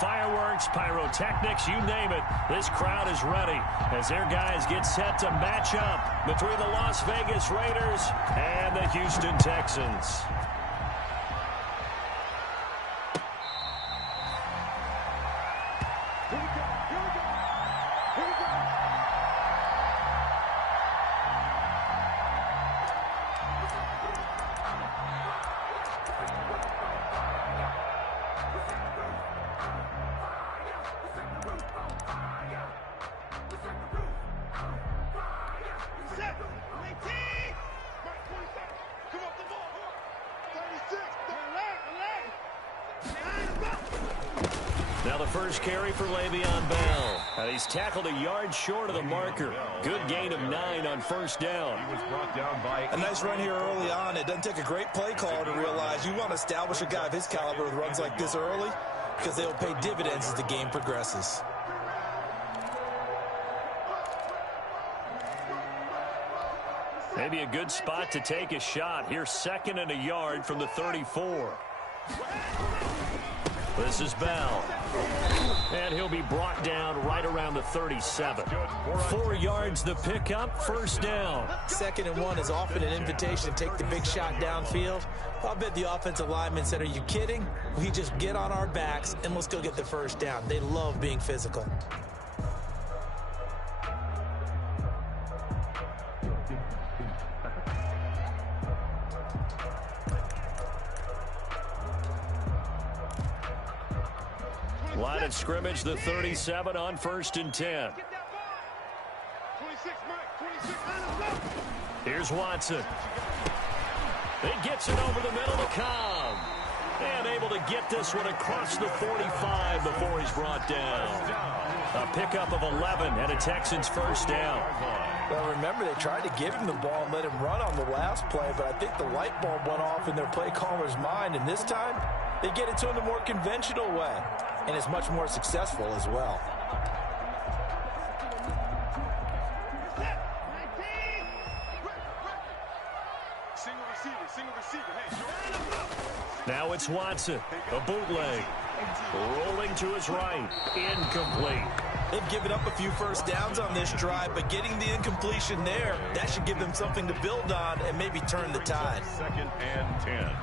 Fireworks, pyrotechnics, you name it. This crowd is ready as their guys get set to match up between the Las Vegas Raiders and the Houston Texans. Now the first carry for Le'Veon Bell. And he's tackled a yard short of the marker. Good gain of 9 on first down. He was brought down by a nice run here early on. It doesn't take a great play caller to realize you want to establish a guy of his caliber with runs like this early because they'll pay dividends as the game progresses. Maybe a good spot to take a shot. Here's 2nd and a yard from the 34. This is Bell. And he'll be brought down right around the 37. 4 yards the pickup, first down. 2nd and 1 is often an invitation to take the big shot downfield. I'll bet the offensive lineman said, are you kidding? We just get on our backs and let's go get the first down. They love being physical. Line of scrimmage, the 37 on 1st and 10. Here's Watson. He gets it over the middle to Cobb. And able to get this one across the 45 before he's brought down. A pickup of 11 and a Texans first down. Well, remember, they tried to give him the ball and let him run on the last play, but I think the light bulb went off in their play caller's mind, and this time they get it to him the more conventional way. And it's much more successful as well. Now it's Watson, a bootleg. Rolling to his right, incomplete. They've given up a few first downs on this drive, but getting the incompletion there, that should give them something to build on and maybe turn the tide. 2nd and 10.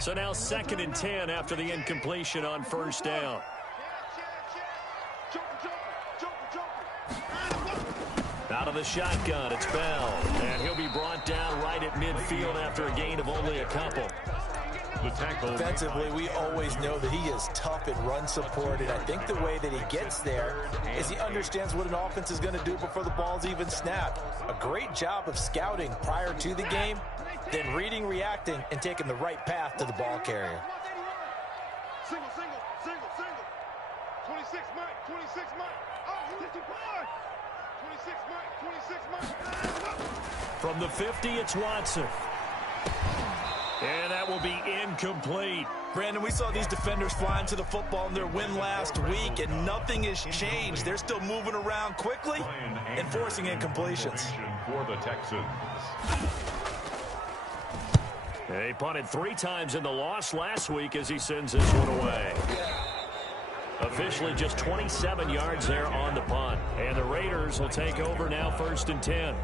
So now 2nd and 10 after the incompletion on first down. Out of the shotgun, it's Bell. And he'll be brought down right at midfield after a gain of only a couple. The tackle. Defensively, we always know that he is tough in run support, and I think the way that he gets there is he understands what an offense is going to do before the ball's even snapped. A great job of scouting prior to the game, then reading, reacting, and taking the right path to the ball carrier. Single. 26 Mike, 26 Mike. Oh, 55. 26 Mike. From the 50, it's Watson. And that will be incomplete. Brandon, we saw these defenders flying to the football in their win last week, and nothing has changed. They're still moving around quickly and forcing incompletions. For the Texans. He punted 3 times in the loss last week as he sends this one away. Officially just 27 yards there on the punt. And the Raiders will take over now 1st and 10.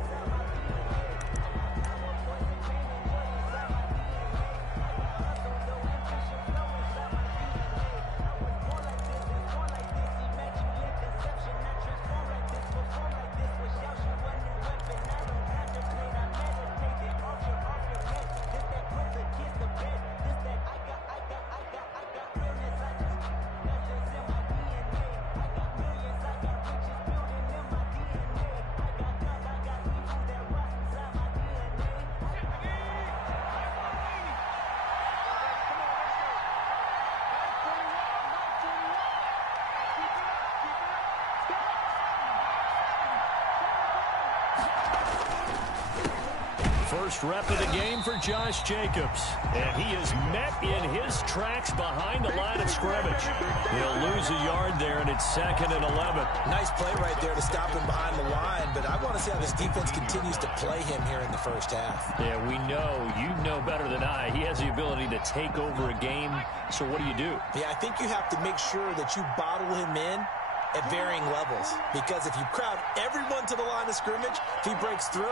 First rep of the game for Josh Jacobs. And he is met in his tracks behind the line of scrimmage. He'll lose a yard there, and it's 2nd and 11. Nice play right there to stop him behind the line, but I want to see how this defense continues to play him here in the first half. Yeah, we know. You know better than I. He has the ability to take over a game. So what do? Yeah, I think you have to make sure that you bottle him in at varying levels, because if you crowd everyone to the line of scrimmage, if he breaks through,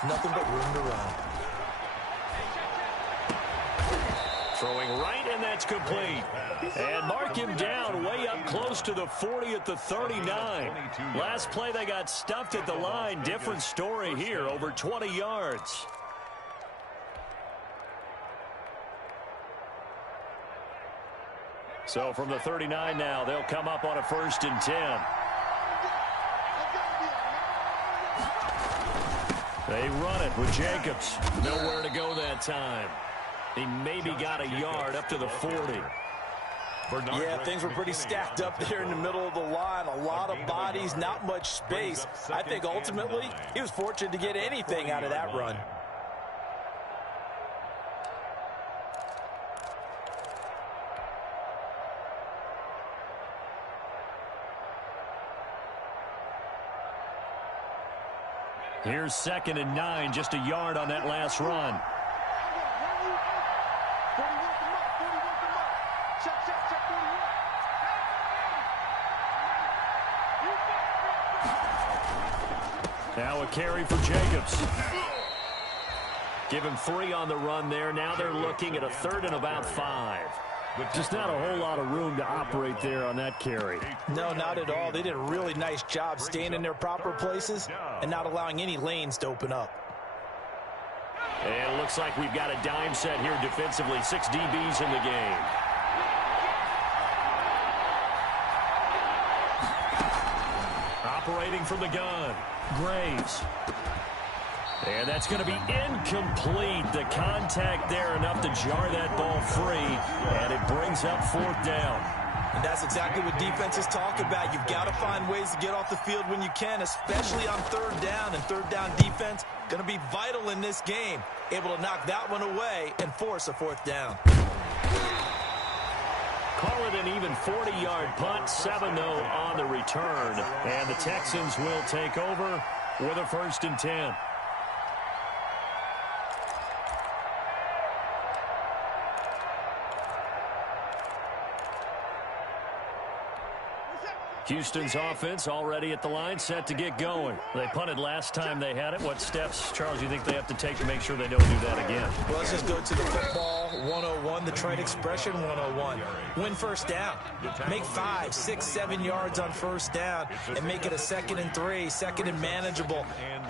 there's nothing but room to run. Throwing right, and that's complete. And mark him down way up close to the 40 at the 39. Last play, they got stuffed at the line. Different story here, over 20 yards. So from the 39 now, they'll come up on a 1st and 10. They run it with Jacobs. Nowhere to go that time. He maybe got a yard up to the 40. Yeah, things were pretty stacked up there in the middle of the line. A lot of bodies, not much space. I think ultimately he was fortunate to get anything out of that run. Here's 2nd and 9, just a yard on that last run. Now a carry for Jacobs. Give him 3 on the run there. Now they're looking at a 3rd and about 5. Just not a whole lot of room to operate there on that carry. No, not at all. They did a really nice job staying in their proper places and not allowing any lanes to open up. And it looks like we've got a dime set here defensively. 6 DBs in the game. Operating from the gun, Graves. And that's going to be incomplete. The contact there enough to jar that ball free, and it brings up 4th down. And that's exactly what defenses talk about. You've got to find ways to get off the field when you can, especially on 3rd down. And 3rd down defense going to be vital in this game. Able to knock that one away and force a 4th down. Call it an even 40-yard punt, 7-0 on the return. And the Texans will take over with a 1st and 10. Houston's offense already at the line, set to get going. They punted last time they had it. What steps, Charles, you think they have to take to make sure they don't do that again? Well, let's just go to the football 101, the trade expression 101. Win 1st down. Make 5, 6, 7 yards on 1st down and make it a 2nd and 3, 2nd and manageable.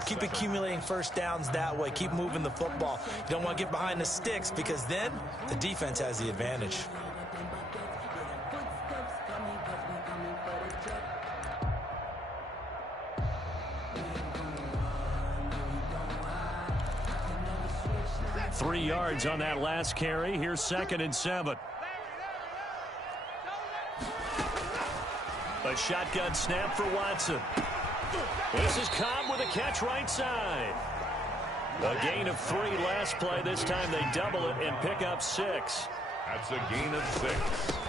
Keep accumulating 1st downs that way. Keep moving the football. You don't want to get behind the sticks because then the defense has the advantage. Three yards on that last carry. Here's 2nd and 7. A shotgun snap for Watson. This is Cobb with a catch right side. A gain of 3 last play. This time they double it and pick up 6. That's a gain of 6.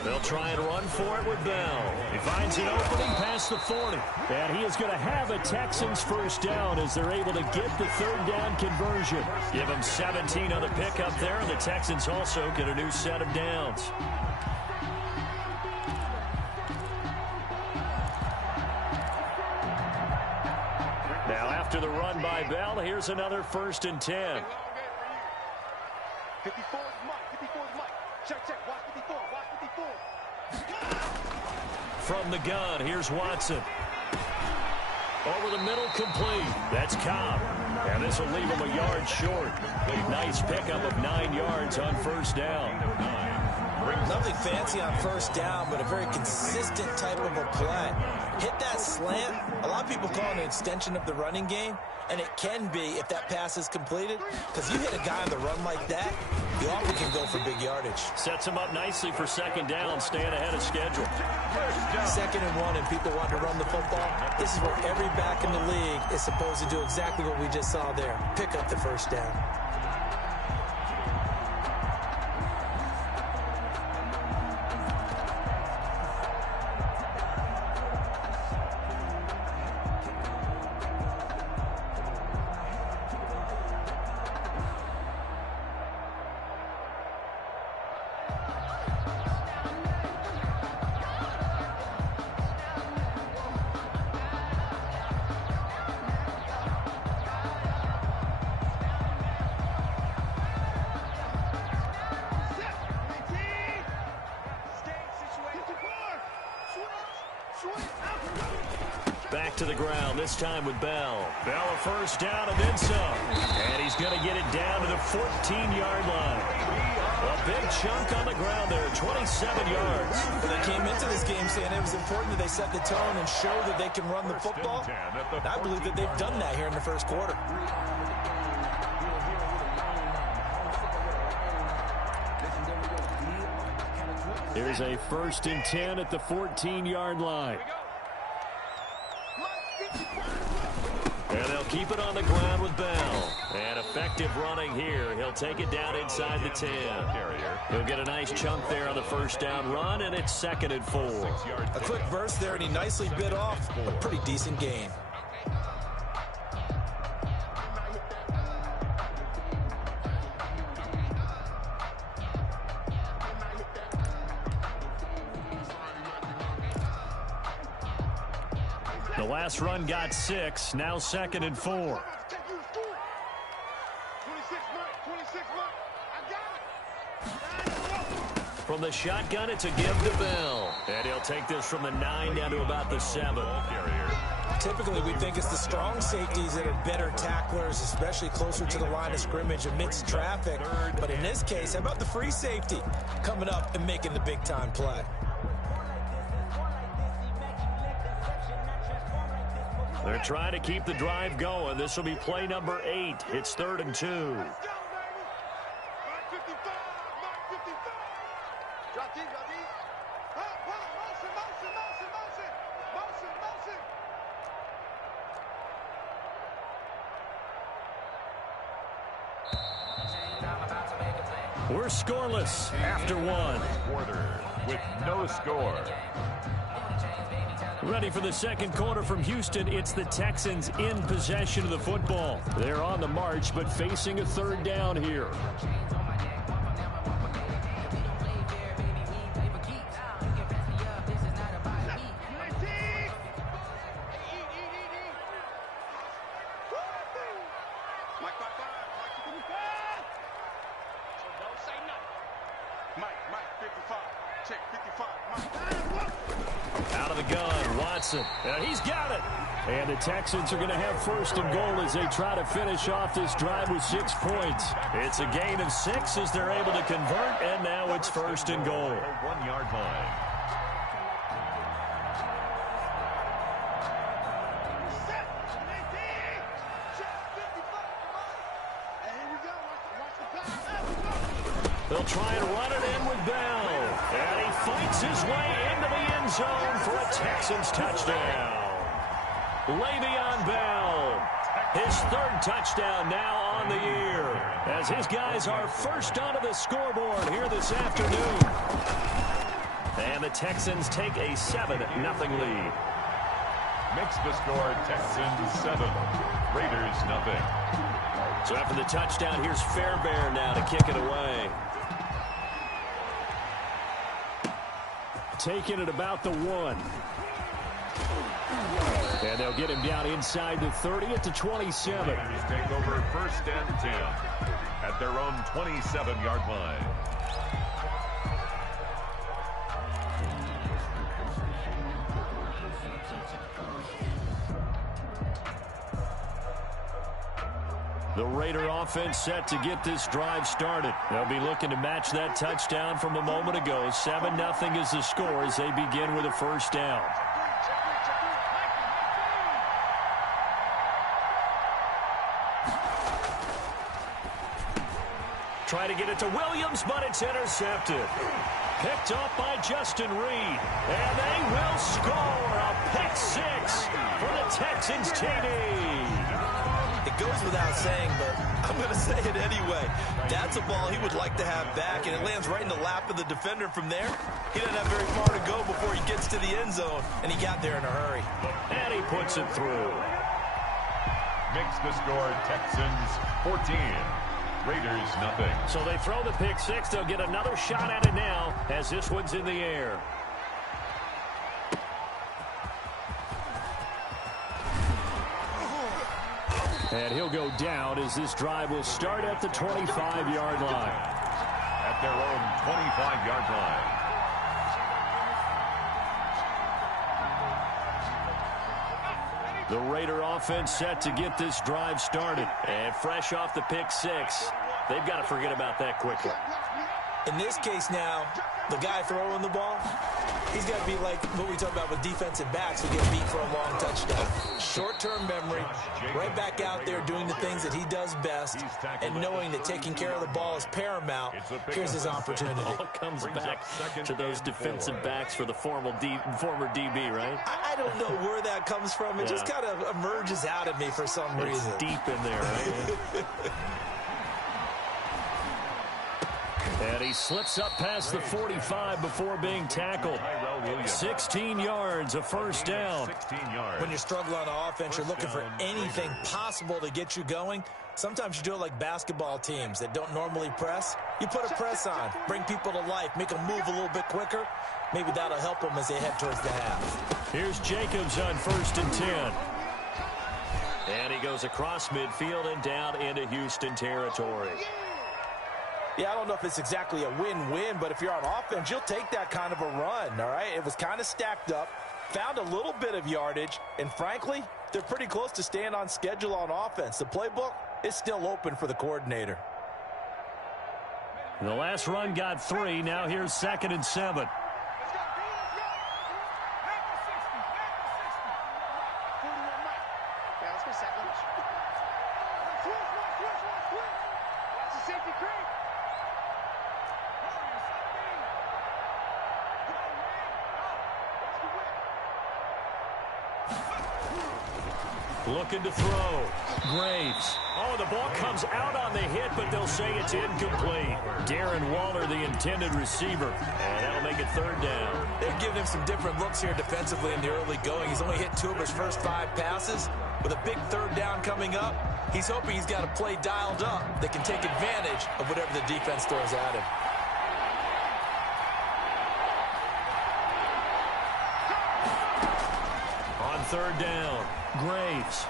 They'll try and run for it with Bell. He finds an opening past the 40. And he is going to have a Texans 1st down as they're able to get the 3rd down conversion. Give them 17 on the pickup there, and the Texans also get a new set of downs. Now after the run by Bell, here's another 1st and 10. 54 is Mike. 54 is Mike. Check, check. Watch 54. Watch 54. From the gun, here's Watson. Over the middle, complete. That's Cobb. And this will leave him a yard short. A nice pickup of 9 yards on 1st down. Nothing fancy on 1st down, but a very consistent type of a play. Hit that slant. A lot of people call it an extension of the running game, and it can be if that pass is completed, because you hit a guy on the run like that, you often can go for big yardage. Sets him up nicely for 2nd down, staying ahead of schedule. 2nd and 1, and people want to run the football. This is where every back in the league is supposed to do exactly what we just saw there. Pick up the 1st down. Back to the ground, this time with Bell. Bell a first down and then some. And he's going to get it down to the 14-yard line. A big chunk on the ground there, 27 yards. When they came into this game saying it was important that they set the tone and show that they can run the football. I believe that they've done that here in the first quarter. Here's a 1st and 10 at the 14-yard line. And they'll keep it on the ground with Bell. And effective running here. He'll take it down inside the 10. He'll get a nice chunk there on the first down run, and it's 2nd and 4. A quick burst there, and he nicely bit off a pretty decent gain. The last run got 6, now 2nd and 4. From the shotgun, it's a give to Bell. And he'll take this from the 9 down to about the 7. Typically, we think it's the strong safeties that are better tacklers, especially closer to the line of scrimmage amidst traffic. But in this case, how about the free safety coming up and making the big-time play? They're trying to keep the drive going. This will be play number 8. It's 3rd and 2. We're scoreless after 1. Quarter with no score. Ready for the second quarter from Houston. It's the Texans in possession of the football. They're on the march, but facing a 3rd down here. Out of the gun, Watson. He's got it. And the Texans are going to have 1st and goal as they try to finish off this drive with 6 points. It's a gain of 6 as they're able to convert, and now it's 1st and goal. 1-yard line. They'll try and run it in with Bell. And he fights his way into the end zone for a Texans touchdown. Le'Veon Bell, his 3rd touchdown now on the year, as his guys are first onto the scoreboard here this afternoon. And the Texans take a 7-0 lead. Makes the score Texans 7, Raiders 0. So after the touchdown, here's Fairbairn now to kick it away. Taking it about the 1. And they'll get him down inside the 30 at the 27. Raiders take over 1st and 10 at their own 27-yard line. The Raider offense set to get this drive started. They'll be looking to match that touchdown from a moment ago. 7-0 is the score as they begin with a 1st down. Try to get it to Williams, but it's intercepted. Picked up by Justin Reed. And they will score a pick 6 for the Texans TD. It goes without saying, but I'm going to say it anyway. That's a ball he would like to have back, and it lands right in the lap of the defender from there. He doesn't have very far to go before he gets to the end zone, and he got there in a hurry. And he puts it through. Makes the score Texans 14, Raiders 0. So they throw the pick 6. They'll get another shot at it now as this one's in the air. And he'll go down as this drive will start at the 25-yard line. At their own 25-yard line. The Raider offense set to get this drive started. And fresh off the pick six, they've got to forget about that quickly. In this case now, the guy throwing the ball, he's got to be like what we talk about with defensive backs who get beat for a long touchdown. Short-term memory, right back out there doing the things that he does best, and knowing that taking care of the ball is paramount. Here's his opportunity. All comes back to those defensive backs for the former DB, right? I don't know where that comes from. It just kind of emerges out of me for some reason. It's deep in there, right? And he slips up past the 45 before being tackled. 16 yards, a first down. When you struggle on offense, you're looking for anything possible to get you going. Sometimes you do it like basketball teams that don't normally press. You put a press on, bring people to life, make them move a little bit quicker. Maybe that'll help them as they head towards the half. Here's Jacobs on 1st and 10. And he goes across midfield and down into Houston territory. Yeah, I don't know if it's exactly a win-win, but if you're on offense, you'll take that kind of a run, all right? It was kind of stacked up, found a little bit of yardage, and frankly, they're pretty close to staying on schedule on offense. The playbook is still open for the coordinator. The last run got 3. Now here's 2nd and 7. Looking to throw. Graves. Oh, the ball comes out on the hit, but they'll say it's incomplete. Darren Waller, the intended receiver. And that'll make it 3rd down. They've given him some different looks here defensively in the early going. He's only hit 2 of his first 5 passes. With a big 3rd down coming up, he's hoping he's got a play dialed up that can take advantage of whatever the defense throws at him. On 3rd down, Graves.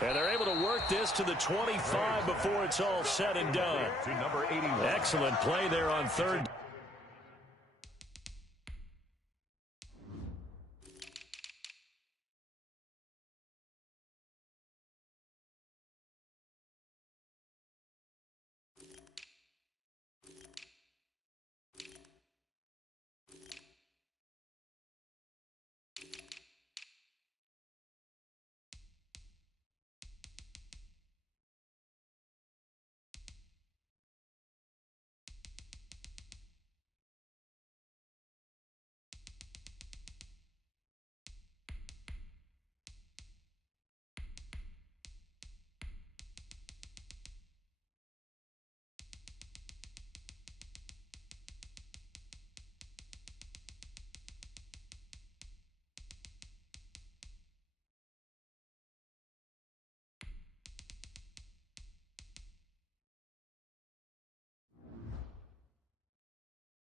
And they're able to work this to the 25 before it's all said and done. To number 81. Excellent play there on 3rd.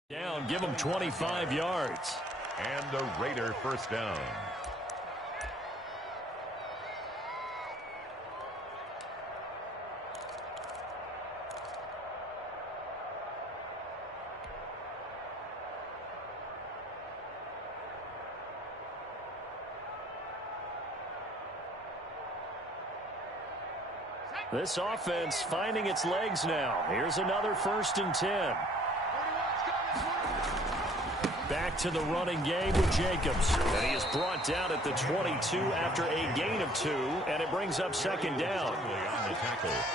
Down, give them 25 yards. And the Raider first down. This offense finding its legs now. Here's another 1st and 10. Back to the running game with Jacobs. And he is brought down at the 22 after a gain of 2, and it brings up 2nd down.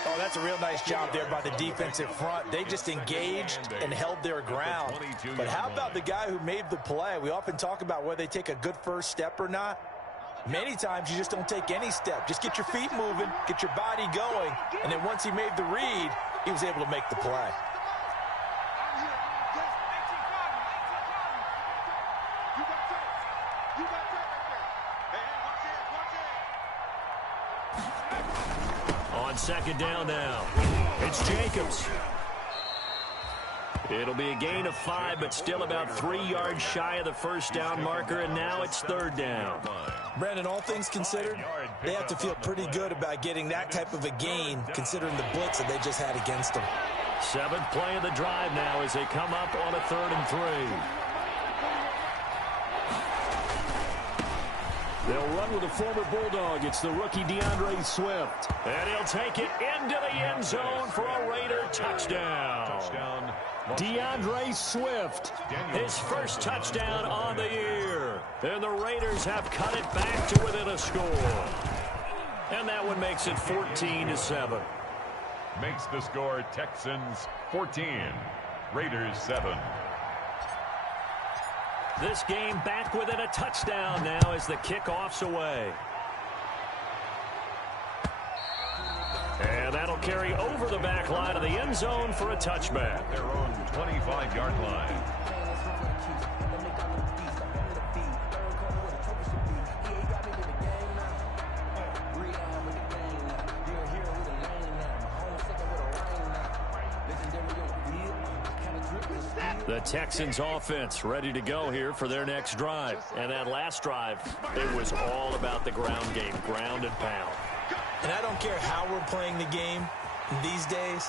Oh, that's a real nice job there by the defensive front. They just engaged and held their ground. But how about the guy who made the play? We often talk about whether they take a good first step or not. Many times you just don't take any step. Just get your feet moving, get your body going, and then once he made the read, he was able to make the play. On 2nd down now, it's Jacobs. It'll be a gain of 5, but still about 3 yards shy of the first down marker, and now it's 3rd down. Brandon, all things considered, they have to feel pretty good about getting that type of a gain, considering the blitz that they just had against them. 7th play of the drive now as they come up on a 3rd and 3. They'll run with a former Bulldog. It's the rookie DeAndre Swift. And he'll take it into the end zone for a Raider touchdown. DeAndre Swift, his first touchdown on the year. And the Raiders have cut it back to within a score. And that one makes it 14-7. Makes the score Texans 14, Raiders 7. This game back within a touchdown now as the kickoff's away. And that'll carry over the back line of the end zone for a touchback. Their own 25-yard line. The Texans offense ready to go here for their next drive. And that last drive, it was all about the ground game, ground and pound. And I don't care how we're playing the game these days,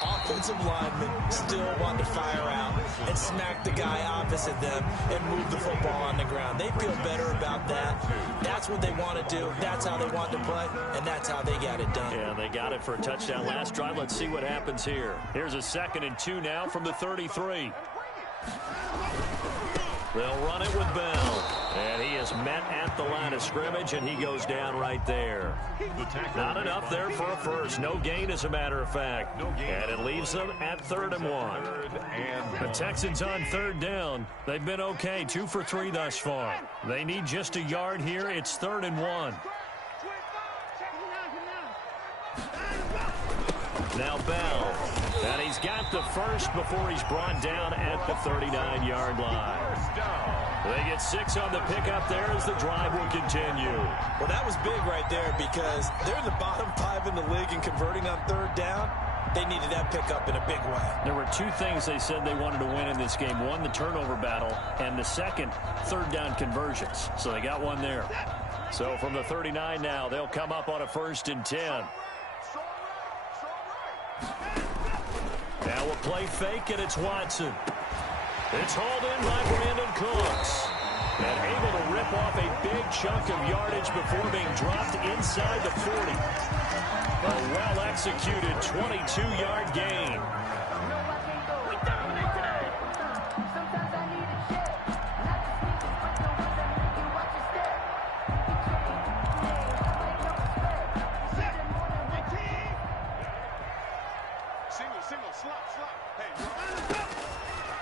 offensive linemen still want to fire out and smack the guy opposite them and move the football on the ground. They feel better about that. That's what they want to do. That's how they want to play, and that's how they got it done. Yeah, they got it for a touchdown last drive. Let's see what happens here. Here's a 2nd and 2 now from the 33. They'll run it with Bell. And he is met at the line of scrimmage, and he goes down right there. Not enough there for a first. No gain, as a matter of fact. And it leaves them at 3rd and 1. The Texans on 3rd down. They've been okay, 2 for 3 thus far. They need just a yard here. It's 3rd and 1. Now Bell. And he's got the first before he's brought down at the 39-yard line. They get 6 on the pickup there as the drive will continue. Well, that was big right there because they're in the bottom 5 in the league and converting on 3rd down. They needed that pickup in a big way. There were 2 things they said they wanted to win in this game. One, the turnover battle, and the second, 3rd down conversions. So they got one there. So from the 39 now, they'll come up on a 1st and 10. Now a play fake, and it's Watson. It's hauled in by Brandon Cooks. And able to rip off a big chunk of yardage before being dropped inside the 40. A well-executed 22-yard gain.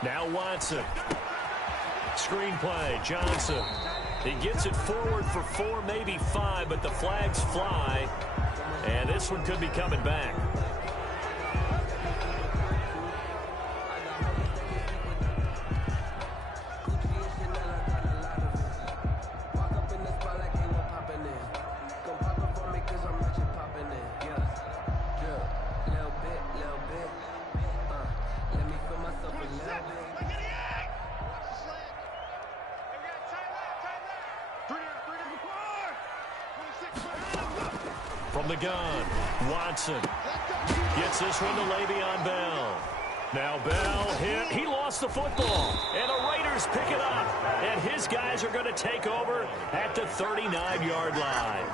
Now Watson. Screenplay, Johnson. He gets it forward for 4, maybe 5, but the flags fly. And this one could be coming back. From the gun, Watson gets this one to Le'Veon Bell. Now Bell hit. He lost the football. And the Raiders pick it up. And his guys are going to take over at the 39-yard line.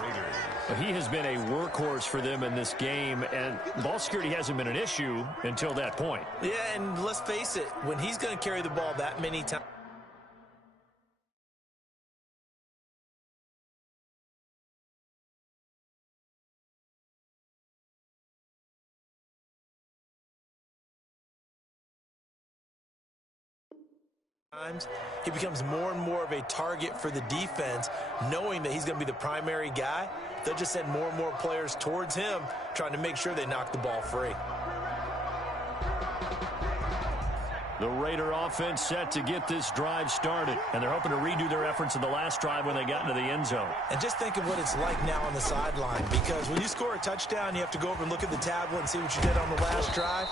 He has been a workhorse for them in this game, and ball security hasn't been an issue until that point. Yeah, and let's face it, when he's going to carry the ball that many times, he becomes more and more of a target for the defense, knowing that he's going to be the primary guy. They'll just send more and more players towards him, trying to make sure they knock the ball free. The Raider offense set to get this drive started, and they're hoping to redo their efforts in the last drive when they got into the end zone. And just think of what it's like now on the sideline, because when you score a touchdown, you have to go over and look at the tablet and see what you did on the last drive.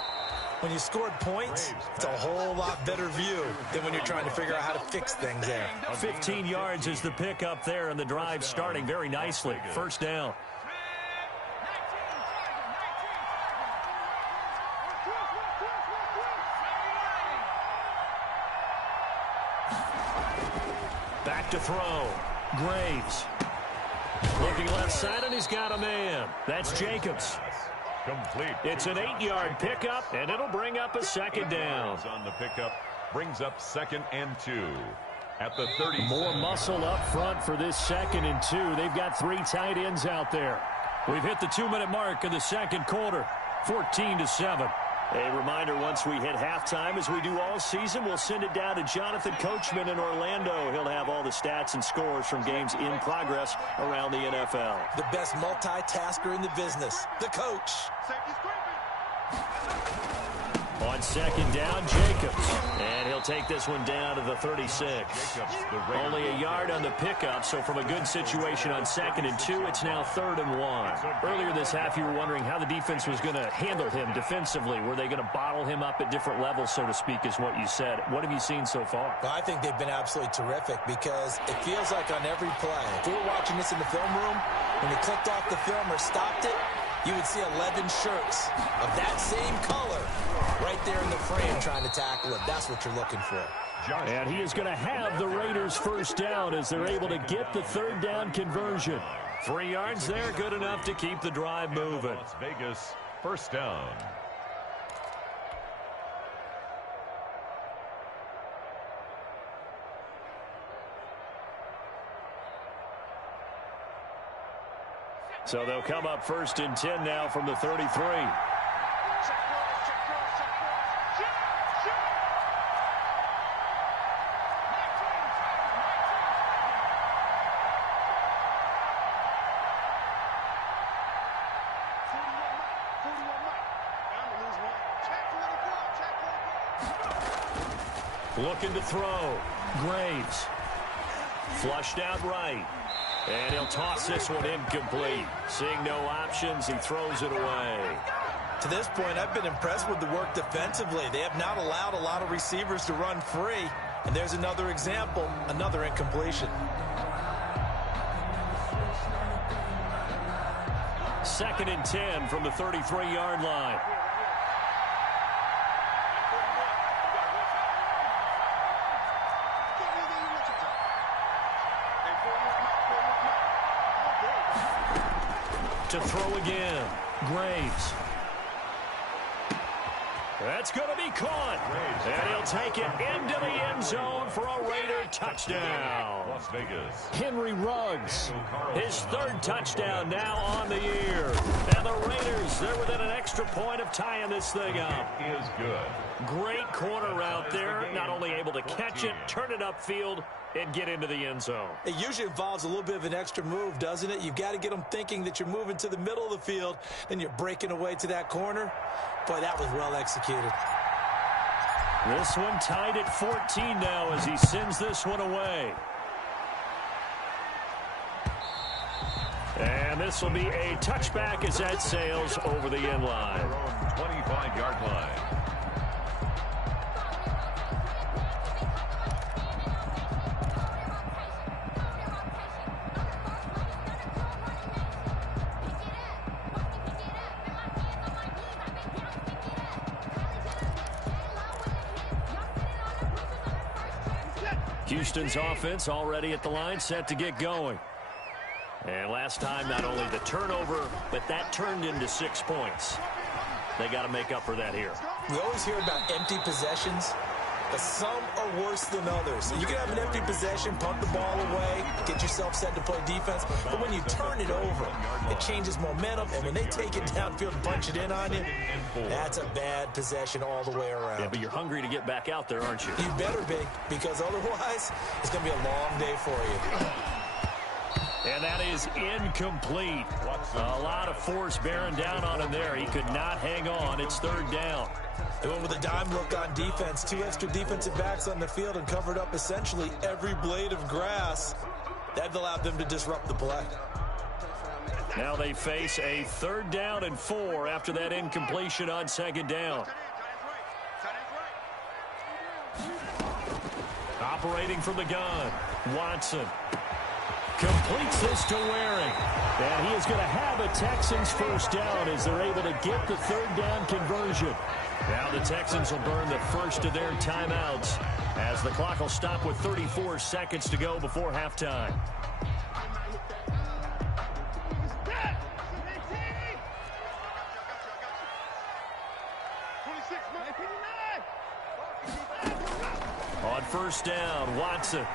When you scored points, it's a whole lot better view than when you're trying to figure out how to fix things there. 15 yards is the pickup there, and the drive starting very nicely. First down. Back to throw. Graves. Looking left side, and he's got a man. That's Jacobs. Complete. It's an 8-yard pickup, and it'll bring up a second down. On the pickup, brings up 2nd and 2 at the 30. More muscle up front for this 2nd and 2. They've got 3 tight ends out there. We've hit the 2-minute mark of the second quarter, 14-7. A reminder, once we hit halftime, as we do all season, we'll send it down to Jonathan Coachman in Orlando. He'll have all the stats and scores from games in progress around the NFL. The best multitasker in the business, the coach. On 2nd down, Jacobs. And he'll take this one down to the 36. Only a yard on the pickup, so from a good situation on 2nd and 2, it's now 3rd and 1. Earlier this half, you were wondering how the defense was going to handle him defensively. Were they going to bottle him up at different levels, so to speak, is what you said. What have you seen so far? Well, I think they've been absolutely terrific because it feels like on every play, if we were watching this in the film room, when they clicked off the film or stopped it, you would see 11 shirts of that same color right there in the frame trying to tackle it. That's what you're looking for. And he is going to have the Raiders first down as they're able to get the 3rd down conversion. 3 yards there, good enough to keep the drive moving. Las Vegas, first down. So they'll come up 1st and 10 now from the 33. Looking to throw. Graves. Flushed out right. And he'll toss this one incomplete. Seeing no options, he throws it away. To this point, I've been impressed with the work defensively. They have not allowed a lot of receivers to run free. And there's another example, another incompletion. 2nd and 10 from the 33-yard line. To throw again. Graves. That's going to be caught. And he'll take it into the end zone for a Raider touchdown. Las Vegas. Henry Ruggs, his 3rd touchdown now on the year. And the Raiders, they're within an extra point of tying this thing up. Is good. Great corner out there. Not only able to catch it, turn it upfield, and get into the end zone. It usually involves a little bit of an extra move, doesn't it? You've got to get them thinking that you're moving to the middle of the field, then you're breaking away to that corner. Boy, that was well executed. This one tied at 14 now as he sends this one away. And this will be a touchback as that sails over the end line. 25-yard line. Houston's offense already at the line, set to get going. And last time, not only the turnover, but that turned into 6 points. They got to make up for that here. We always hear about empty possessions, but some are worse than others. You can have an empty possession, punt the ball away, get yourself set to play defense, but when you turn it over, it changes momentum, and when they take it downfield and punch it in on you, that's a bad possession all the way around. Yeah, but you're hungry to get back out there, aren't you? You better be, because otherwise, it's going to be a long day for you. And that is incomplete. A lot of force bearing down on him there. He could not hang on. It's 3rd down. They went with a dime look on defense. 2 extra defensive backs on the field and covered up essentially every blade of grass. That allowed them to disrupt the play. Now they face a 3rd down and 4 after that incompletion on 2nd down. Operating from the gun, Watson. Completes this to Waring. And he is going to have a Texans first down as they're able to get the 3rd down conversion. Now the Texans will burn the first of their timeouts as the clock will stop with 34 seconds to go before halftime. first down. Watson.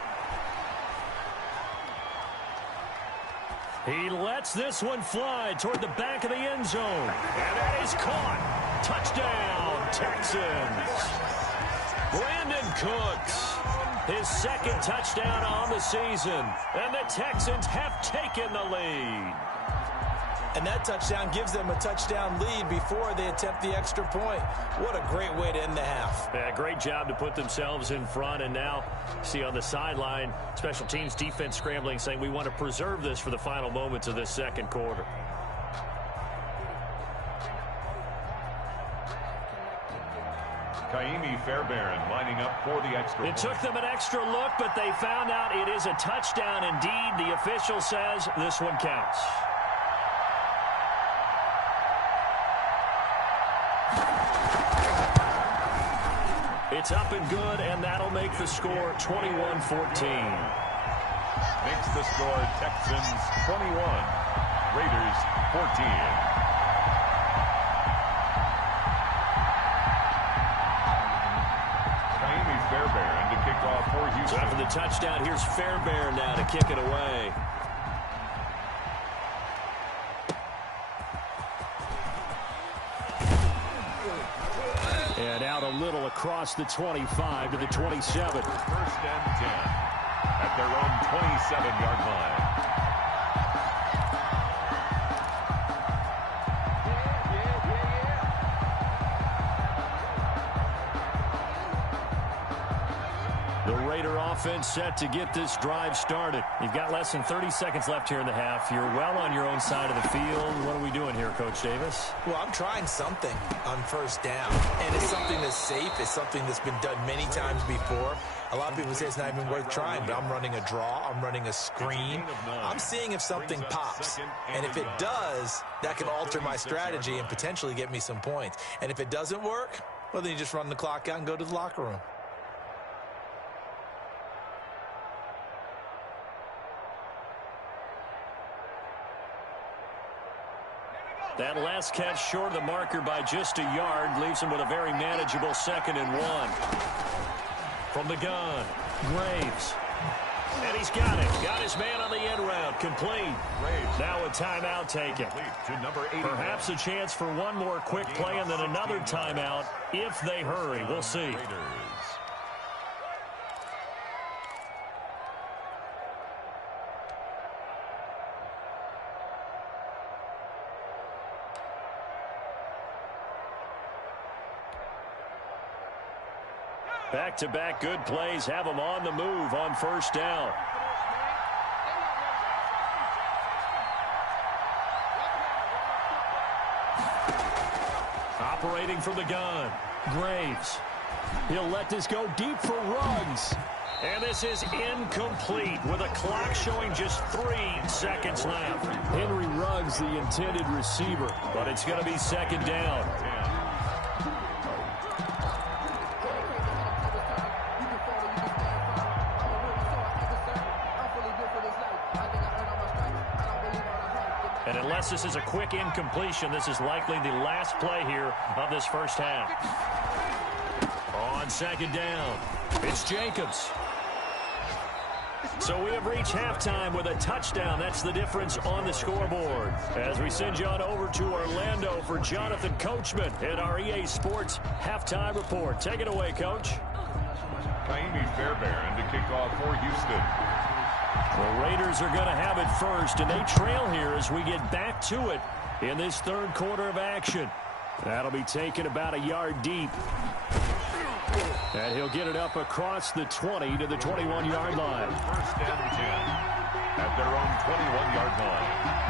He lets this one fly toward the back of the end zone. And that is caught. Touchdown, Texans. Brandon Cooks, his second touchdown on the season. And the Texans have taken the lead. And that touchdown gives them a touchdown lead before they attempt the extra point. What a great way to end the half. Yeah, great job to put themselves in front. And now, see on the sideline, special teams defense scrambling, saying we want to preserve this for the final moments of this second quarter. Kaimi Fairbairn lining up for the extra It point. took them an extra look, but they found out it is a touchdown indeed. The official says this one counts. It's up and good, and that'll make the score 21-14. Makes the score Texans 21, Raiders 14. Fairbairn to kick off for Houston. So after the touchdown, here's Fairbairn now to kick it away. And out a little across the 25 to the 27. First and 10 at their own 27-yard line. Offense set to get this drive started. You've got less than 30 seconds left here in the half. You're well on your own side of the field. What are we doing here, Coach Davis? Well, I'm trying something on first down, and it's something that's safe. It's something that's been done many times before. A lot of people say it's not even worth trying, but I'm running a draw. I'm running a screen. I'm seeing if something pops, and if it does, that can alter my strategy and potentially get me some points. And if it doesn't work, well, then you just run the clock out and go to the locker room. That last catch short of the marker by just a yard leaves him with a very manageable 2nd and 1. From the gun, Graves. And he's got it. Got his man on the end route. Complete. Now a timeout taken. To number 80. Perhaps a chance for one more quick play and then another timeout if they hurry. We'll see. Back-to-back good plays have them on the move on first down. Operating from the gun, Graves. He'll let this go deep for Ruggs. And this is incomplete with a clock showing just 3 seconds left. Henry Ruggs, the intended receiver, but it's going to be 2nd down. And unless this is a quick incompletion, this is likely the last play here of this first half. On 2nd down, it's Jacobs. So we have reached halftime with a touchdown. That's the difference on the scoreboard. As we send you on over to Orlando for Jonathan Coachman in our EA Sports Halftime Report. Take it away, Coach. Kaimi Fairbairn to kick off for Houston. The Raiders are going to have it first, and they trail here as we get back to it in this 3rd quarter of action. That'll be taken about a yard deep. And he'll get it up across the 20 to the 21-yard line. First and 10 at their own 21-yard line.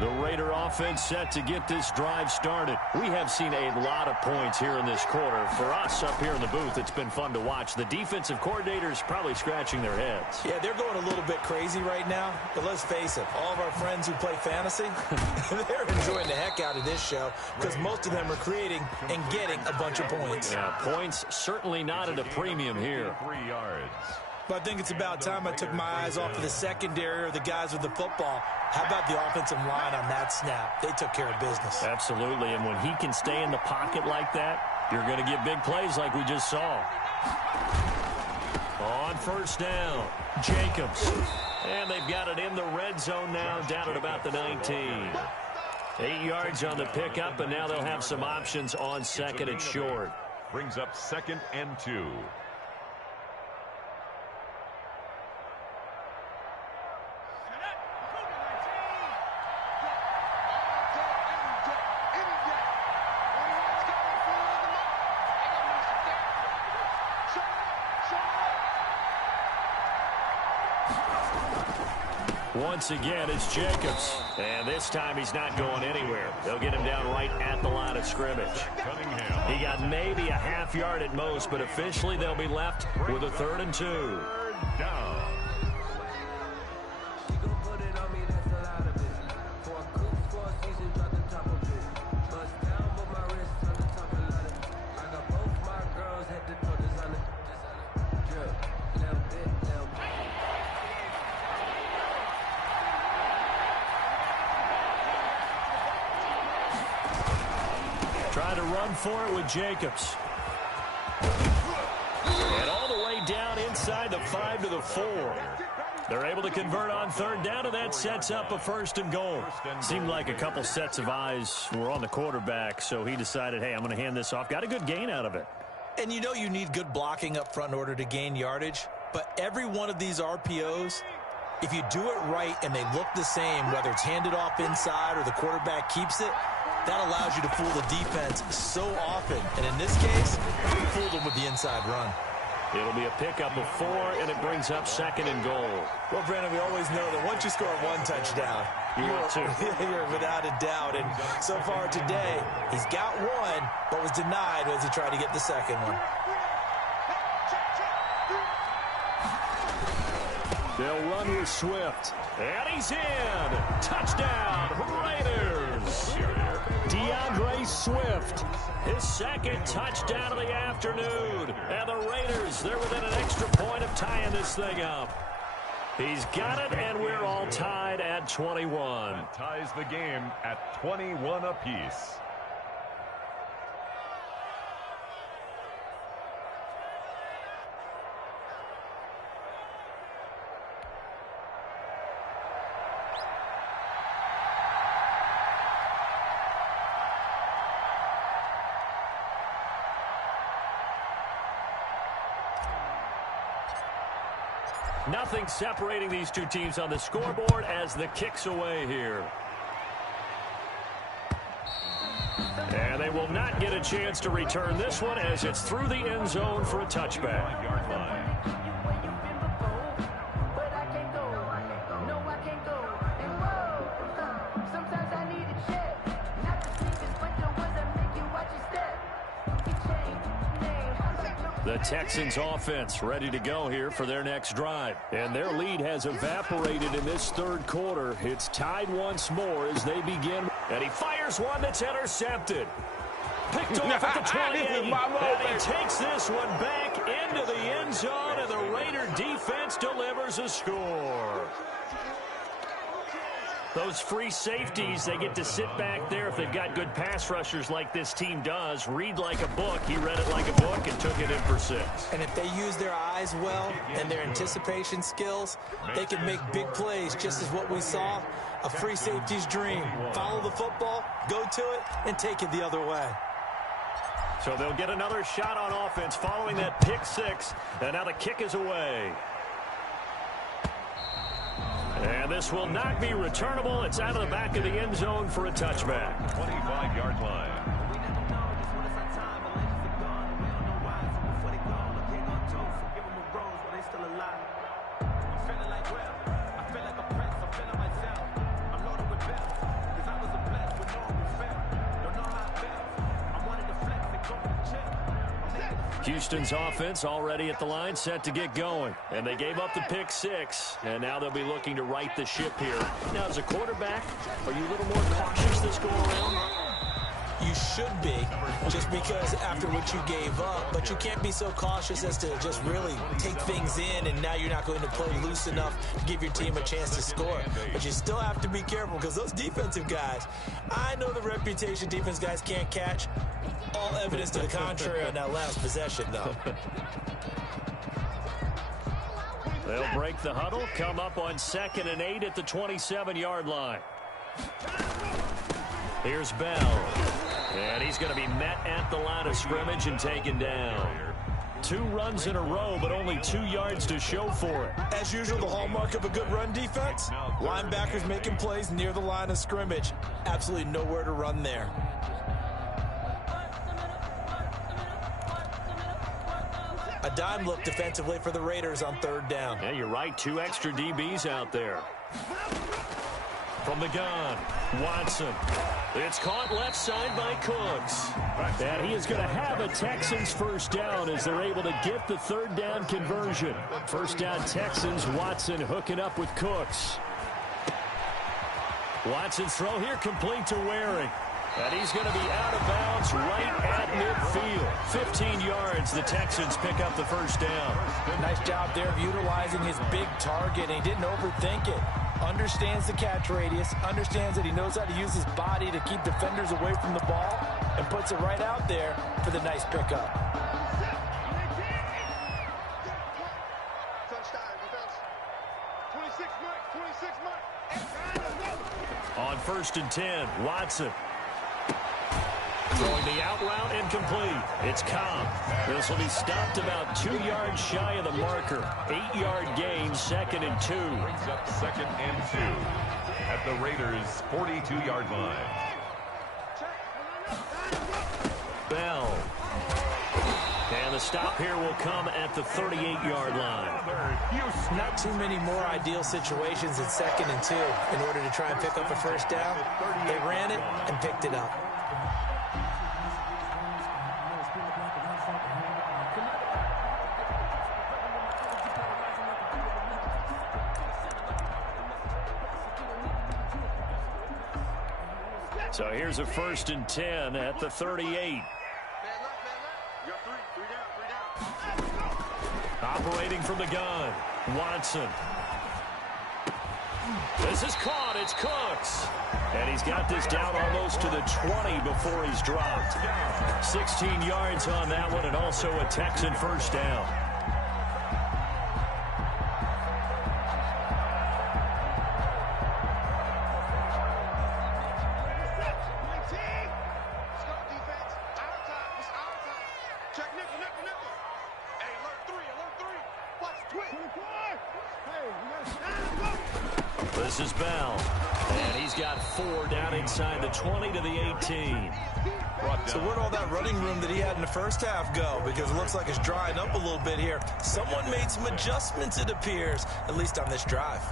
The Raider offense set to get this drive started. We have seen a lot of points here in this quarter. For us up here in the booth, it's been fun to watch. The defensive coordinators probably scratching their heads. Yeah, they're going a little bit crazy right now. But let's face it, all of our friends who play fantasy, they're enjoying the heck out of this show because most of them are creating and getting a bunch of points. Yeah, points certainly not at a premium here. 3 yards. But I think it's about time I took my eyes off of the secondary or the guys with the football. How about the offensive line on that snap? They took care of business. Absolutely, and when he can stay in the pocket like that, you're going to get big plays like we just saw. On first down, Jacobs. And they've got it in the red zone now, down at about the 19. 8 yards on the pickup, and now they'll have some options on second and short. Brings up 2nd and 2. Once again, it's Jacobs. And this time he's not going anywhere. They'll get him down right at the line of scrimmage. He got maybe a half yard at most, but officially they'll be left with a 3rd and 2. Down. Trying to run for it with Jacobs. And all the way down inside the 5 to the 4. They're able to convert on 3rd down, and that sets up a 1st and goal. Seemed like a couple sets of eyes were on the quarterback, so he decided, hey, I'm going to hand this off. Got a good gain out of it. And you know you need good blocking up front in order to gain yardage, but every one of these RPOs, if you do it right and they look the same, whether it's handed off inside or the quarterback keeps it, that allows you to fool the defense so often. And in this case, you fooled them with the inside run. It'll be a pickup of 4, and it brings up 2nd and goal. Well, Brandon, we always know that once you score 1 touchdown, you're without a doubt. And so far today, he's got 1, but was denied as he tried to get the 2nd one. They'll run with Swift. And he's in. Touchdown, Raiders. DeAndre Swift, his 2nd touchdown of the afternoon. And the Raiders, they're within an extra point of tying this thing up. He's got it, and we're all tied at 21. That ties the game at 21 apiece. Nothing separating these two teams on the scoreboard as the kick's away here. And they will not get a chance to return this one as it's through the end zone for a touchback. The Texans offense ready to go here for their next drive. And their lead has evaporated in this 3rd quarter. It's tied once more as they begin. And he fires one that's intercepted. Picked off at the 28. And he takes this one back into the end zone, and the Raider defense delivers a score. Those free safeties, they get to sit back there if they've got good pass rushers like this team does. Read like a book. He read it like a book and took it in for 6. And if they use their eyes well and their anticipation skills, they can make big plays, just as what we saw. A free safety's dream. Follow the football, go to it, and take it the other way. So they'll get another shot on offense following that pick 6. And now the kick is away. And this will not be returnable. It's out of the back of the end zone for a touchback. 25-yard line. Houston's offense already at the line, set to get going. And they gave up the pick 6, and now they'll be looking to right the ship here. Now, as a quarterback, are you a little more cautious this go around? You should be, just because after what you gave up. But you can't be so cautious as to just really take things in, and now you're not going to play loose enough to give your team a chance to score. But you still have to be careful, because those defensive guys, I know the reputation defense guys can't catch. All evidence to the contrary on that last possession, though. They'll break the huddle, come up on 2nd and 8 at the 27-yard line. Here's Bell. And he's going to be met at the line of scrimmage and taken down. 2 runs in a row, but only 2 yards to show for it. As usual, the hallmark of a good run defense, linebackers making plays near the line of scrimmage. Absolutely nowhere to run there. A dime look defensively for the Raiders on 3rd down. Yeah, you're right. 2 extra DBs out there. From the gun, Watson. It's caught left side by Cooks. And he is going to have a Texans first down as they're able to get the 3rd down conversion. First down Texans, Watson hooking up with Cooks. Watson's throw here complete to Waring. And he's going to be out of bounds right at midfield. 15 yards, the Texans pick up the first down. Nice job there of utilizing his big target. He didn't overthink it. Understands the catch radius, understands that he knows how to use his body to keep defenders away from the ball, and puts it right out there for the nice pickup. On 1st and 10, Watson. Throwing the out route incomplete. It's Cobb. This will be stopped about 2 yards shy of the marker. 8-yard gain, 2nd and 2. Brings up 2nd and 2 at the Raiders' 42-yard line. Bell. And the stop here will come at the 38-yard line. Not too many more ideal situations in 2nd and 2 in order to try and pick up a first down. They ran it and picked it up. So here's a 1st and 10 at the 38. Operating from the gun, Watson. This is caught. It's Cooks. And he's got this down almost to the 20 before he's dropped. 16 yards on that one, and also a Texan first down. This is Bell. And he's got 4 down inside the 20 to the 18. So where'd all that running room that he had in the first half go? Because it looks like it's drying up a little bit here. Someone made some adjustments, it appears, at least on this drive.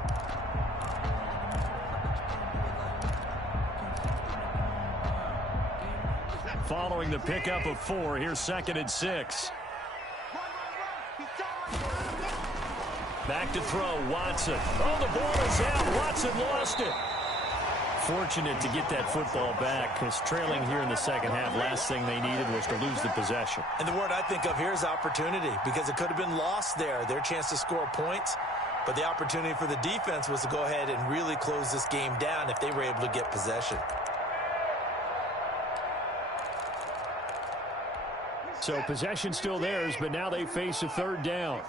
Following the pickup of 4, here's 2nd and 6. Back to throw, Watson. Oh, the ball is out. Watson lost it. Fortunate to get that football back, because trailing here in the second half, last thing they needed was to lose the possession. And the word I think of here is opportunity, because it could have been lost there, their chance to score points. But the opportunity for the defense was to go ahead and really close this game down if they were able to get possession. So possession still theirs, but now they face a 3rd down.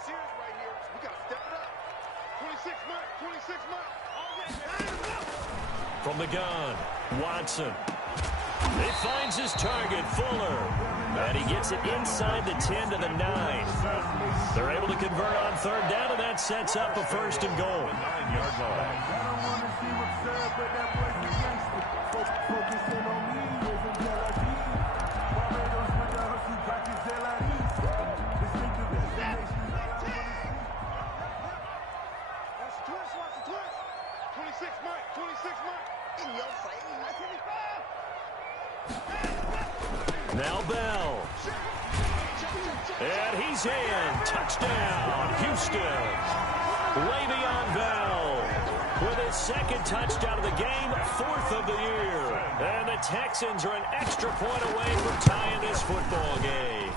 From the gun, Watson. He finds his target, Fuller. And he gets it inside the 10 to the 9. They're able to convert on 3rd down, and that sets up a 1st and goal. 9-yard line. Now Bell. And he's in. Touchdown, Houston. Le'Veon Bell with his second touchdown of the game, 4th of the year. And the Texans are an extra point away from tying this football game.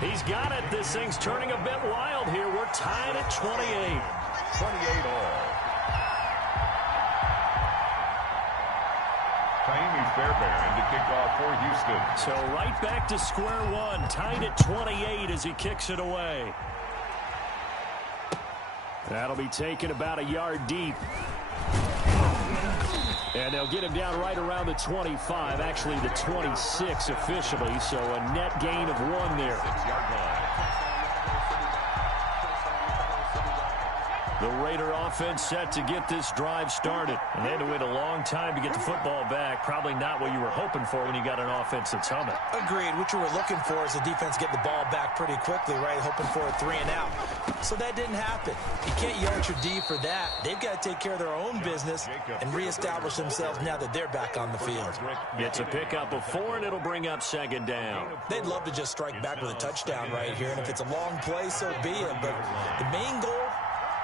He's got it. This thing's turning a bit wild here. We're tied at 28. 28 all. Taimi Fairbairn to kick off for Houston. So right back to square one, tied at 28 as he kicks it away. That'll be taken about a yard deep. And they'll get him down right around the 25, actually the 26 officially, so a net gain of 1 there. 6-yard line. The Raider offense set to get this drive started. And they had to wait a long time to get the football back. Probably not what you were hoping for when you got an offense that's humming. Agreed. What you were looking for is the defense get the ball back pretty quickly, right? Hoping for a 3 and out. So that didn't happen. You can't yell at your D for that. They've got to take care of their own business and reestablish themselves now that they're back on the field. Gets a pickup of 4, and it'll bring up 2nd down. They'd love to just strike back with a touchdown right here, and if it's a long play, so be it. But the main goal,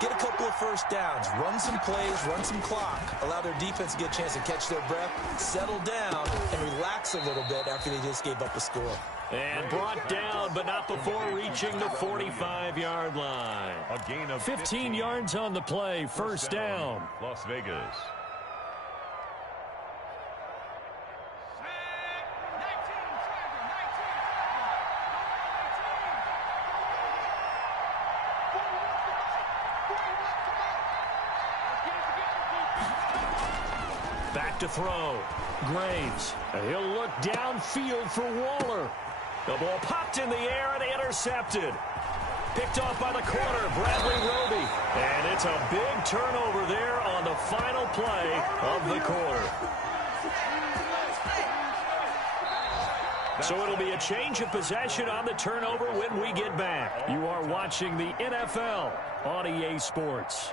get a couple of first downs, run some plays, run some clock, allow their defense to get a chance to catch their breath, settle down, and relax a little bit after they just gave up a score. And brought down, but not before reaching the 45-yard line. A gain of 15 yards on the play, first down. Las Vegas. Back to throw. Graves. He'll look downfield for Waller. The ball popped in the air and intercepted. Picked off by the corner, Bradley Roby. And it's a big turnover there on the final play of the quarter. So it'll be a change of possession on the turnover when we get back. You are watching the NFL on EA Sports.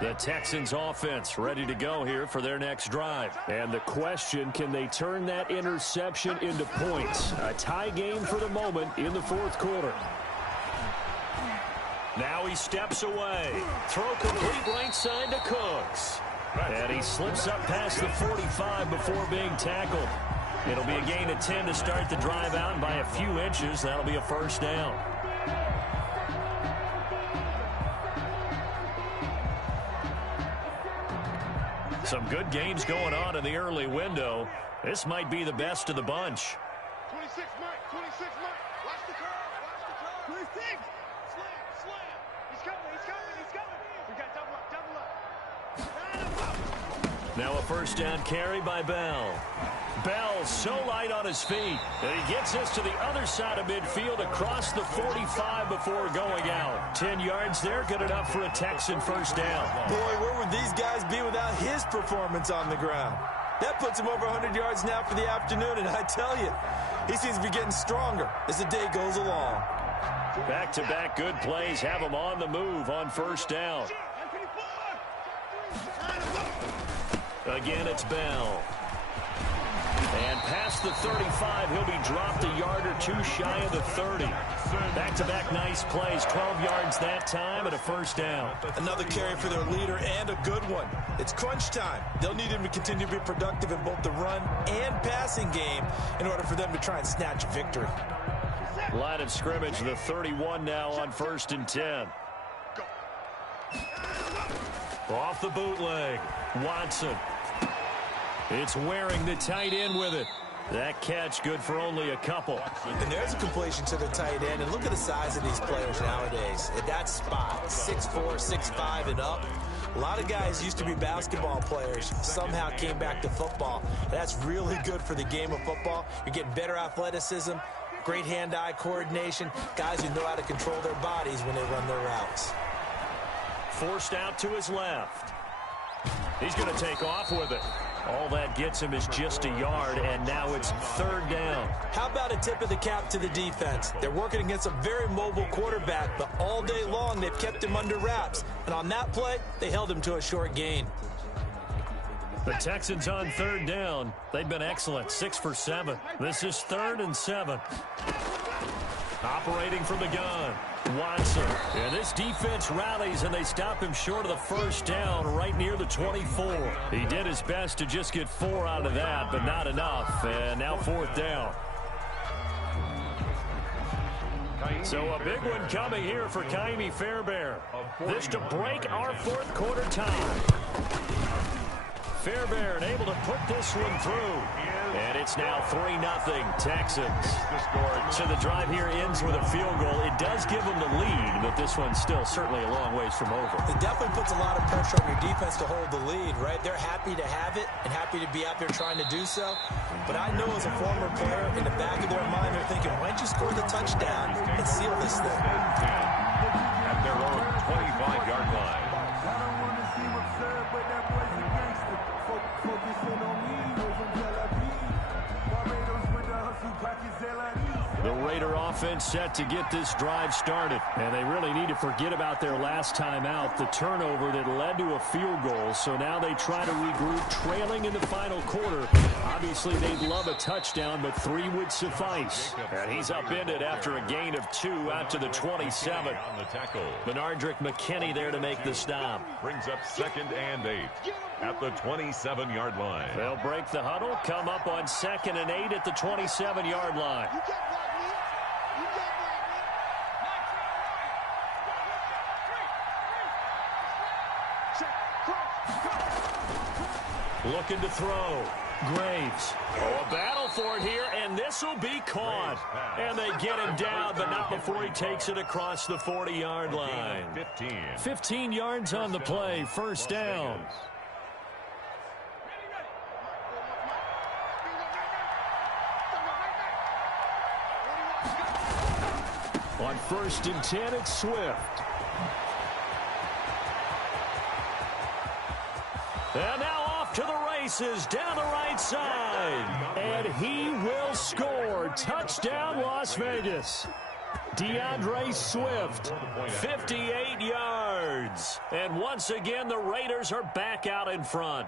The Texans offense ready to go here for their next drive. And the question, can they turn that interception into points? A tie game for the moment in the 4th quarter. Now he steps away. Throw complete right side to Cooks. And he slips up past the 45 before being tackled. It'll be a gain of 10 to start the drive out, and by a few inches, that'll be a first down. Some good games going on in the early window. This might be the best of the bunch. 26 Mike, 26 Mike. Watch the curve, 26. Slam. He's coming. We got double up. Now a first down carry by Bell. Bell so light on his feet that he gets us to the other side of midfield across the 45 before going out. 10 yards there, good enough for a Texan first down. Boy, where would these guys be without his performance on the ground? That puts him over 100 yards now for the afternoon, and I tell you, he seems to be getting stronger as the day goes along. Back-to-back good plays have him on the move on first down. Again, it's Bell. And past the 35, he'll be dropped a yard or two shy of the 30. Back-to-back nice plays, 12 yards that time and a first down. Another carry for their leader and a good one. It's crunch time. They'll need him to continue to be productive in both the run and passing game in order for them to try and snatch a victory. Line of scrimmage, the 31 now on 1st and 10. Off the bootleg, Watson. It's Waring the tight end with it. That catch good for only a couple. And there's a completion to the tight end. And look at the size of these players nowadays. At that spot, 6'4", 6'5", and up. A lot of guys used to be basketball players, somehow came back to football. That's really good for the game of football. You're getting better athleticism, great hand-eye coordination, guys who know how to control their bodies when they run their routes. Forced out to his left. He's going to take off with it. All that gets him is just a yard, and now it's 3rd down. How about a tip of the cap to the defense? They're working against a very mobile quarterback, but all day long they've kept him under wraps. And on that play, they held him to a short gain. The Texans on 3rd down. They've been excellent, 6 for 7. This is 3rd and 7. Operating from the gun, Watson. And this defense rallies, and they stop him short of the 1st down right near the 24. He did his best to just get 4 out of that, but not enough. And now 4th down. So a big one coming here for Ka'imi Fairbairn. This to break our 4th quarter tie. Fairbairn able to put this one through. And it's now 3-0 Texans. So the drive here ends with a field goal. It does give them the lead, but this one's still certainly a long ways from over. It definitely puts a lot of pressure on your defense to hold the lead, right? They're happy to have it and happy to be out there trying to do so. But I know as a former player, in the back of their mind, they're thinking, why don't you score the touchdown and seal this thing? At their own 25-yard line. The Raider offense set to get this drive started. And they really need to forget about their last time out, the turnover that led to a field goal. So now they try to regroup, trailing in the final quarter. Obviously, they'd love a touchdown, but 3 would suffice. And he's upended after a gain of 2 out to the 27. Benardrick McKinney there to make the stop. Brings up 2nd and 8 at the 27-yard line. They'll break the huddle, come up on 2nd and 8 at the 27-yard line. Looking to throw. Graves. Oh, a battle for it here, and this will be caught. And they get him down, but not before he takes it across the 40-yard line. 15 yards on the play, 1st down. On 1st and 10, it's Swift. And now off to the races, down the right side. And he will score. Touchdown, Las Vegas. DeAndre Swift, 58 yards. And once again, the Raiders are back out in front.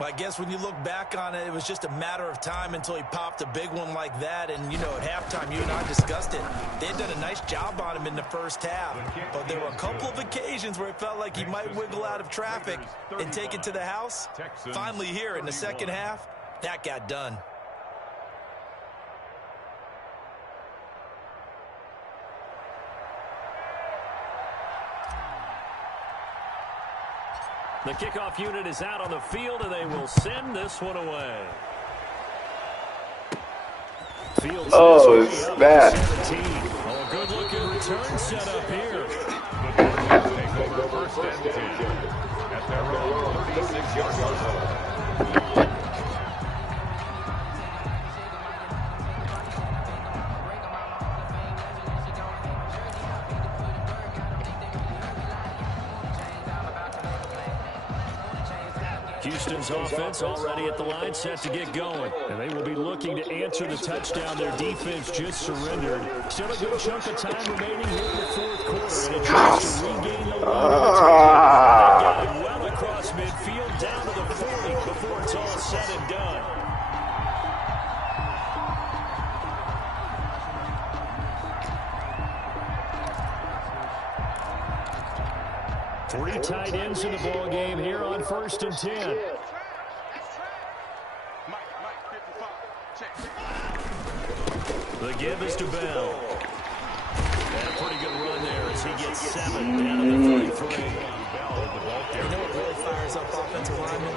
Well, I guess when you look back on it, it was just a matter of time until he popped a big one like that. And, you know, at halftime, you and I discussed it. They had done a nice job on him in the 1st half. But there were a couple of occasions where it felt like he might wiggle out of traffic and take it to the house. Finally here in the 2nd half, that got done. The kickoff unit is out on the field, and they will send this one away. Fields it's bad. Oh, good-looking return set up here. Take over 1st and 10 at their own 36-yard line. Houston's offense already at the line, set to get going. And they will be looking to answer the touchdown their defense just surrendered. Still a good chunk of time remaining here in the 4th quarter. And a chance to regain the lead. They got it well across midfield, down to the 40 before it's all said and done. Three tight ends in the ball game here on 1st and 10. The give is to Bell. And a pretty good run there as he gets 7 down to the 33. You know what really fires up offensive linemen?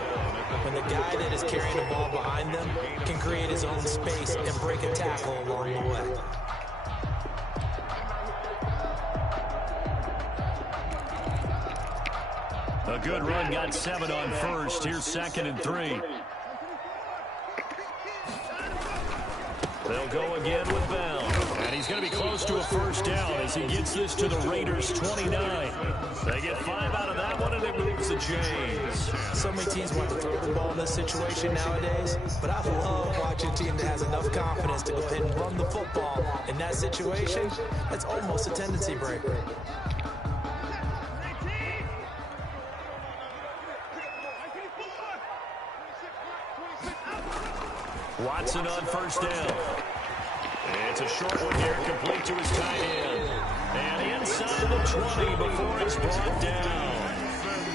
When the guy that is carrying the ball behind them can create his own space and break a tackle along the way. A good run, got 7 on 1st. Here's 2nd and 3. They'll go again with Bell. And he's going to be close to a 1st down as he gets this to the Raiders' 29. They get 5 out of that one, and it moves the and change. So many teams want to throw the ball in this situation nowadays, but I love watching a team that has enough confidence to go ahead and run the football. In that situation, that's almost a tendency breaker. Watson on first down. It's a short one here, complete to his tight end. And inside the 20 before it's brought down.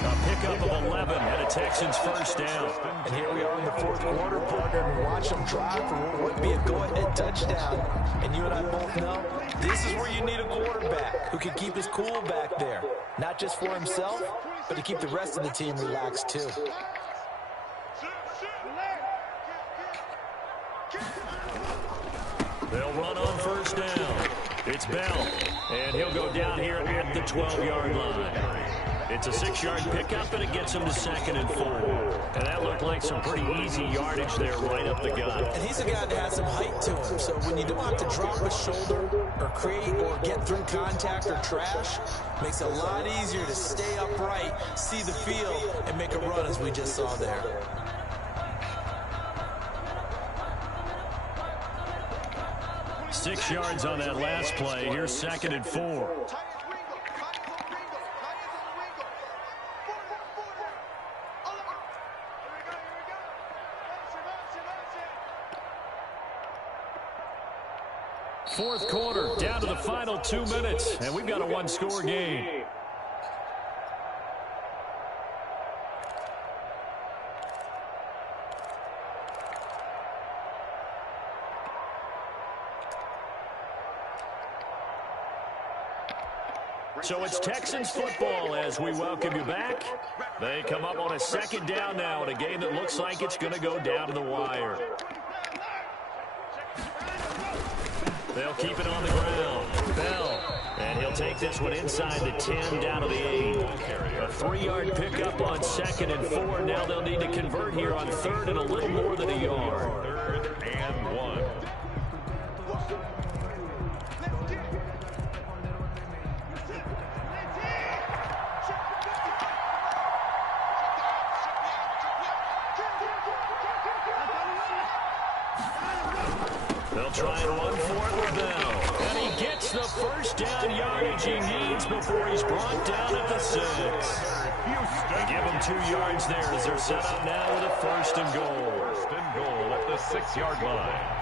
A pickup of 11 and a Texans first down. And here we are in the fourth quarter, partner, and watch them drive for what would be a go-ahead touchdown. And you and I both know this is where you need a quarterback who can keep his cool back there. Not just for himself, but to keep the rest of the team relaxed too. They'll run on first down. It's Bell, and he'll go down here at the 12-yard line. It's a 6-yard pickup, and it gets him to 2nd and 4. And that looked like some pretty easy yardage there right up the gut. And he's a guy that has some height to him, so when you don't have to drop a shoulder or create or get through contact or trash, makes it a lot easier to stay upright, see the field, and make a run as we just saw there. Six yards on that last play. Here's 2nd and 4. Fourth quarter, down to the final 2 minutes, and we've got a one-score game. So it's Texans football as we welcome you back. They come up on a 2nd down now in a game that looks like it's going to go down to the wire. They'll keep it on the ground. Bell. And he'll take this one inside the 10 down to the 8. A 3-yard pickup on 2nd and 4. Now they'll need to convert here on 3rd and a little more than a yard. 3rd and 1. They'll try and run for it with Bell. And he gets the first down yardage he needs before he's brought down at the 6. Give him 2 yards there as they're set up now with a 1st and goal. 1st and goal at the 6-yard line.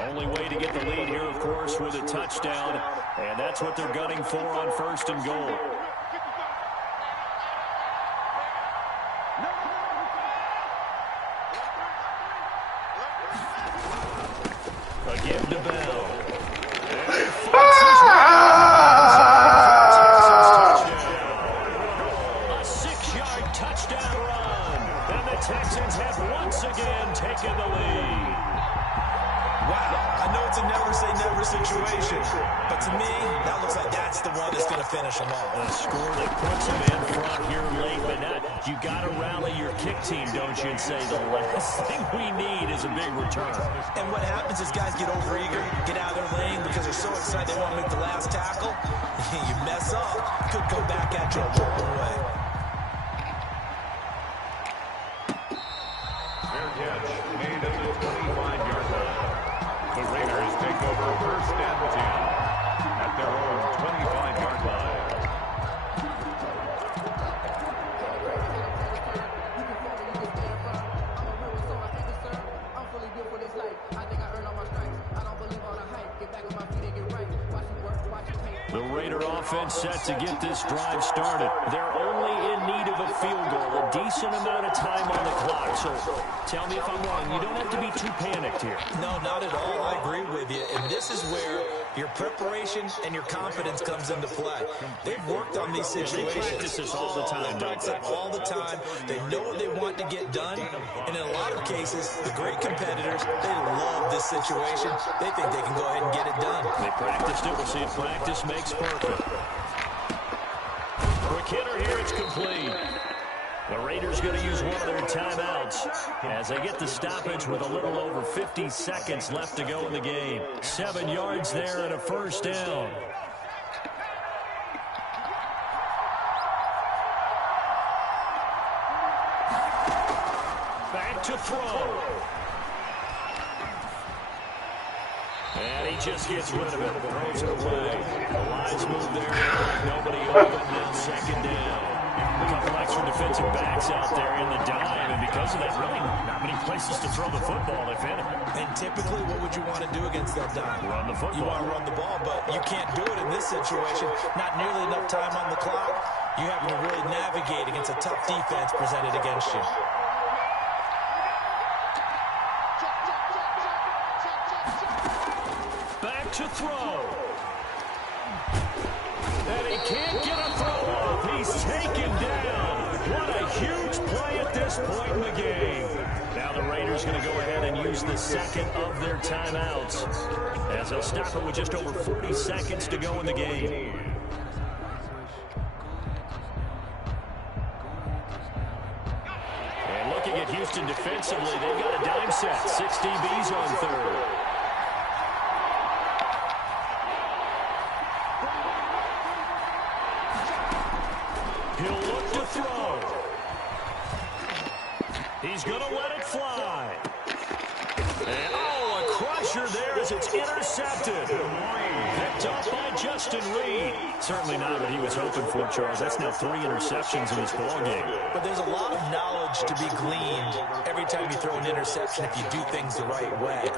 Only way to get the lead here, of course, with a touchdown. And that's what they're gunning for on 1st and goal. Again to Bell. And he finds his way. A 6-yard touchdown run. And the Texans have once again taken the lead. Wow, I know it's a never-say-never situation, but to me, that looks like that's the one that's going to finish them off. A score that puts them in front here late, but now you got to rally your kick team, don't you, and say the last thing we need is a big return. And what happens is guys get overeager, get out of their lane because they're so excited they want to make the last tackle. You mess up, could come back at you a long way. Fair catch made at the 25-yard line. The Raiders take over 1st and 10 at their own 25-yard line. The Raider offense set to get this drive started. They're only in need of a field goal, a decent amount of time on the clock. So tell me if I'm wrong. You don't have to be too panicked here. No, not at all. I agree with you. And this is where your preparation and your confidence comes into play. They've worked on these situations. They practice this all the time. They practice it all the time. They know what they want to get done. And in a lot of cases, the great competitors, they love this situation. They think they can go ahead and get it done. They practiced it. We'll see if practice makes perfect. Quick hitter here. It's complete. The Raiders going to use one of their timeouts as they get the stoppage with a little over 50 seconds left to go in the game. 7 yards there and a first down. Back to throw. And he just gets rid of it. Throws it away. The lines move there. Nobody open. Now second down. A couple extra defensive backs out there in the dime. And because of that, really not many places to throw the football, if any. And typically, what would you want to do against that dime? Run the football. You want to run the ball, but you can't do it in this situation. Not nearly enough time on the clock. You having to really navigate against a tough defense presented against you. To throw. And he can't get a throw off. He's taken down. What a huge play at this point in the game. Now the Raiders going to go ahead and use the second of their timeouts as they'll stop it with just over 40 seconds to go in the game. And looking at Houston defensively, they've got a dime set. 6 DBs on third. He'll look to throw. He's going to let it fly. And, oh, a crusher there as it's intercepted. Picked up by Justin Reed. Certainly not what he was hoping for, Charles. That's now 3 interceptions in this ballgame. But there's a lot of knowledge to be gleaned every time you throw an interception if you do things the right way.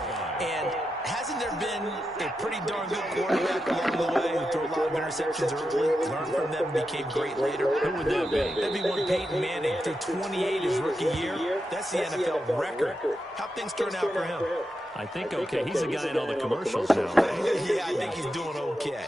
And hasn't there been a pretty darn good quarterback along the way who threw a lot of interceptions early, learned from them, and became great later? Who would that be? That'd be one Peyton Manning. Threw 28 his rookie year. That's the NFL record. How'd things turn out for him? I think okay. He's a guy in all the commercials now, right? Yeah, I think he's doing okay.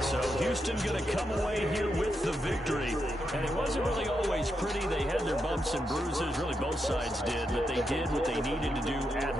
So Houston going to come away here with the victory. And it wasn't really always pretty. They had their bumps and bruises. Really both sides did. But they did what they needed to do at home.